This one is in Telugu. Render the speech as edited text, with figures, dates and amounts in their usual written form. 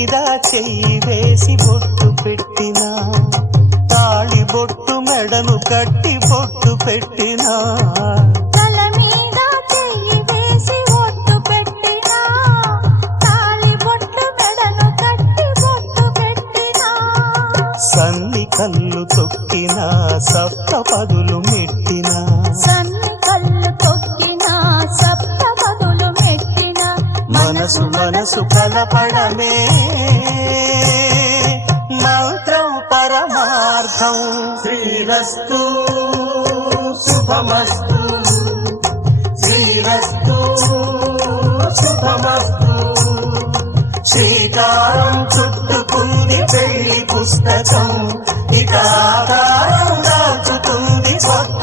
మీద చెయ్యి వేసి బొట్టు పెట్టినా, తాళి బొట్టు మెడను కట్టి బొట్టు పెట్టినా, తల మీద చెయ్యి వేసి బొట్టు పెట్టినా, తాళి బొట్టు మెడను కట్టి బొట్టు పెట్టినా, సన్ని కళ్ళు తొక్కినా సప్త పదులు మెట్టినా, సన్ని కళ్ళు తొక్కినా సప్త పదులు మెట్టినా, మనసు మనసు కలపడమే మంత్రం పరమార్థం. శ్రీరస్తు శుభమస్తు, శ్రీరస్తు శుభమస్తు. శ్రీకారం చుట్టుకుంది పెళ్లి పుస్తకం, ఇక ఆకారం దాచుతుంది స్వర్గం.